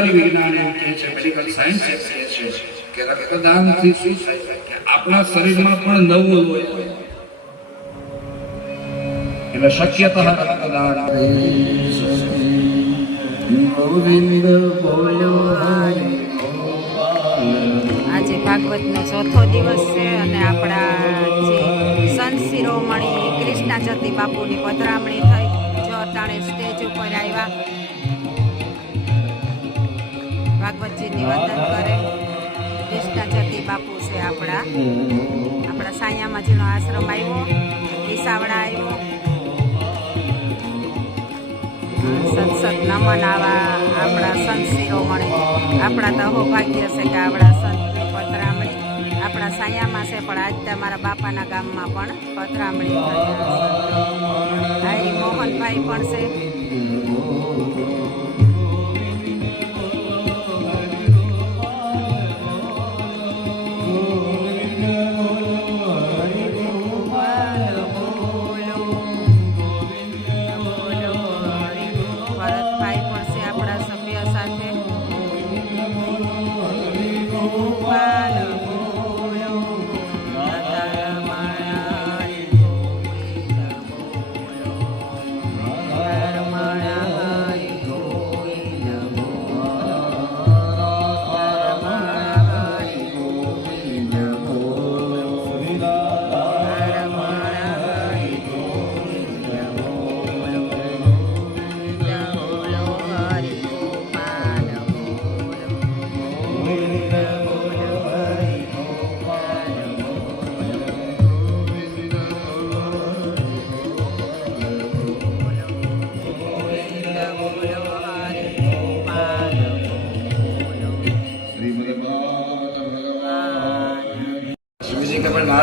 Medical વિજ્ઞાન એવું કહે છે મેડિકલ સાયન્સ એમ કહે છે કે રક્તદાનથી શું થાય કે આપણા શરીરમાં પણ નવું હોય. એટલે શક્યતઃ રક્તદાન. ગોવિંદ બોલો હરે આજે ભાગવતનો ચોથો દિવસ છે અને આપણા જે સંત શિરોમણી કૃષ્ણા જતી બાપુની પધરામણી થઈ. જો અટાણે સ્ટેજ ઉપર આવ્યા ભાગવતજીની વંદન કરે. કૃષ્ણા જતી બાપુ છે આપણા. આપણા સાયામાજીનો આશ્રમ આવ્યો વિસાવડા આવ્યો સંસદ નમન આવા આપણા સંત મળે. આપણા તો અહોભાગ્ય છે કે આપણા સંતની પધરામણી. આપણા સાયામાં છે, પણ આજ તમારા બાપાના ગામમાં પણ પધરામણી થઈ મોહનભાઈ પણ છે.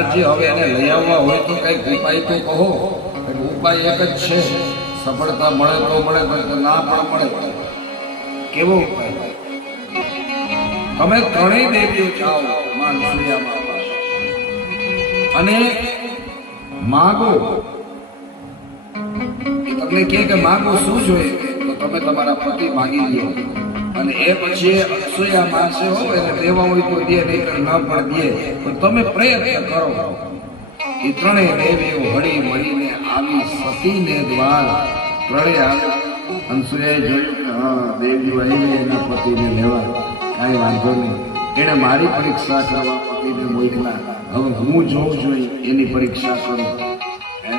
નારદજી હવે એને લઈ આવવા હોય તો કંઈક ઉપાય તો કહો. ઉપાય એક જ છે. સફળતા મળે તો મળે ના પણ મળે. કેવો ઉપાય? તમે ત્રણેય દેવીઓ જાઓ માં અને માગો. તમને કે માગો શું જોઈએ? તો તમે તમારા પતિ માગી લો અને એ પછી અસૂયા માણસે હોય એટલે દેવા હોય તો દે નહીં ન પણ દે. પણ તમે પ્રયત્ન કરો. એ ત્રણેય દેવીઓ હળી મળીને આવી સતીને દ્વાર પ્રણય અનસુયાએ જોયું કે, હા, દેવીઓ આવી એના પતિને લેવા. કાંઈ વાંધો નહીં. એણે મારી પરીક્ષા કરવા પતિને મોકલા. હવે હું જોઉં જોઈએ એની પરીક્ષા કરું. હે?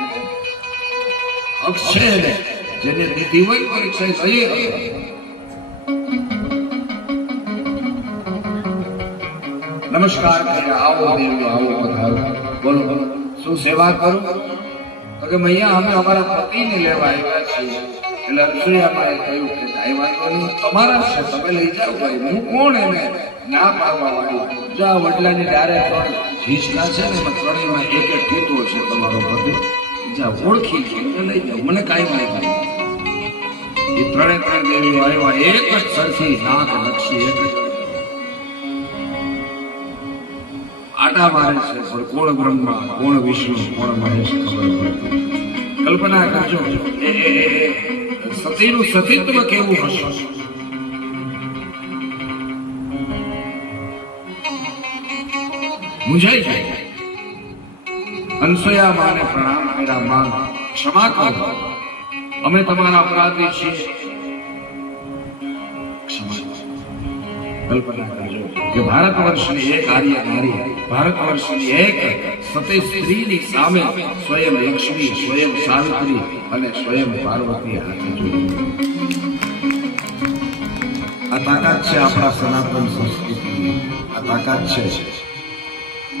અક્ષય ને જેને દીધી હોય પરીક્ષા એ નમસ્કાર કર્યા આવો દેવી આવો પધારો. બોલો બોલો. શું સેવા કરું? તો કે મૈયા, અમે અમારા પતિને લેવા આવ્યા છીએ. એટલે રસોઈયામાં કહ્યું કે, કાંઈ વાંધો નહીં, તમારા છે, તમે લઈ જાઓ ભાઈ. હું કોણ એને? ના પાડવા વાળું. જા વડલાની ડારે ત્રણ હિંચકા છે ને, એમાં ત્રણેયમાં એક એક કીધો છે તમારો પતિ. જા ઓળખી છે લઈ જાઓ. મને કાંઈ નહીં. એ ત્રણે ત્રણ દેવીઓ આવ્યા. એક જ સરખી નાક લક્ષી, એક જ આટા મારે છે પણ કોણ બ્રહ્મા, કોણ વિષ્ણુ, કોણ મહેશ, ખબર કલ્પના કરજો સતીનું સતીત્વ કેવું હશે? મુંજાઈ જાય. અનસુયા માને પ્રણામ મેરા માં ક્ષમા કરો. અમે તમારા અપરાધી છીએ. ક્ષમા કલ્પના કરજો. કે ભારત વર્ષની એક આર્ય નારી ભારત વર્ષની એક સતી સ્ત્રીની સામે સ્વયં લક્ષ્મી, સ્વયં સાવિત્રી અને સ્વયં પાર્વતી હાથે જોડી. આ તાકાત છે આપણા સનાતન સંસ્કૃતિની. આ તાકાત છે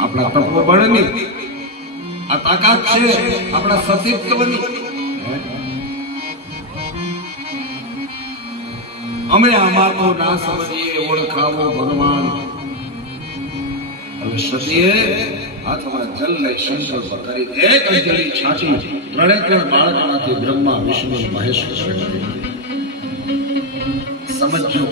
આપણા તત્વબળની. આ તાકાત છે આપણા સતીત્વની. અમે આમાં તો ના સમજીએ ઓળખાવો ભગવાન. હવે સતીએ હાથમાં જલ લઈ સંકલ્પ કરી એક અંજલિ છાંટી ત્રણે ત્રણ બાળકમાંથી બ્રહ્મા, વિષ્ણુ મહેશ સમજો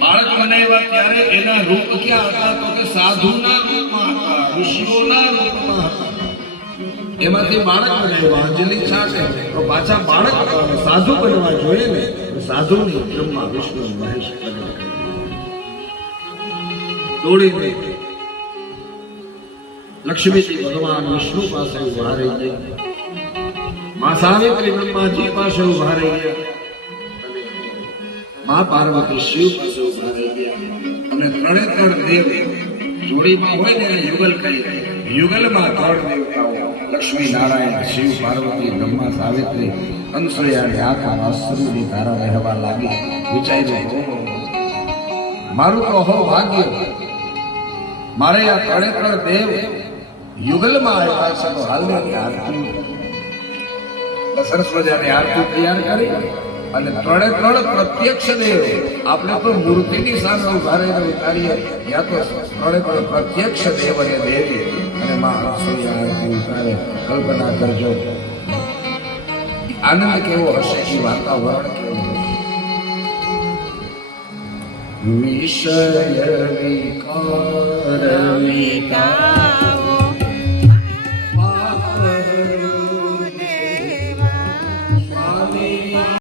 બાળક બનાવ્યા ત્યારે એના રૂપ ક્યાં હતા? તો કે સાધુના રૂપમાં હતા, ઋષિઓના રૂપમાં હતા. એમાંથી બાળક બનાવ્યા અંજલિ છાંટે તો પાછા બાળક સાધુ બનવા જોઈએ ને સાધુની બ્રહ્મા, વિષ્ણુ, મહેશ દોડીને લક્ષ્મીજી ભગવાન વિષ્ણુ પાસે ઊભા રહી ગયા. મા સાવિત્રી બ્રહ્માજી પાસે ઊભા રહી ગયા. મા પાર્વતી શિવ પાસે ઊભા રહી ગયા. અને ત્રણે ત્રણ દેવ જોડીમાં હોય ને, યુગલ કહી, યુગલમાં ત્રણ દેવતાઓ. લક્ષ્મી નારાયણ શિવ પાર્વતી બ્રહ્મા સાવિત્રી અનસુયાની આખા વાસ્તુની ધારા રહેવા લાગી. વિચાર્યું "ઓહો, મારું તો હો ભાગ્ય. મારે આ ત્રણે ત્રણ દેવ યુગલમાં આવ્યા છે તો હાલની આરતી. સરસ મજાની આરતી તૈયાર કરી અને ત્રણે ત્રણ પ્રત્યક્ષ દેવ. આપણે તો મૂર્તિની સામે ઊભા રહીને ઉતારીએ યા તો ત્રણે ત્રણ પ્રત્યક્ષ દેવ અને દેવી. માં સૂર્યનારાયણ ઉતારે કલ્પના કરજો. આનંદ કેવો હશે એ વાતાવરણ કેવું વિષય વિકાર વિકાર.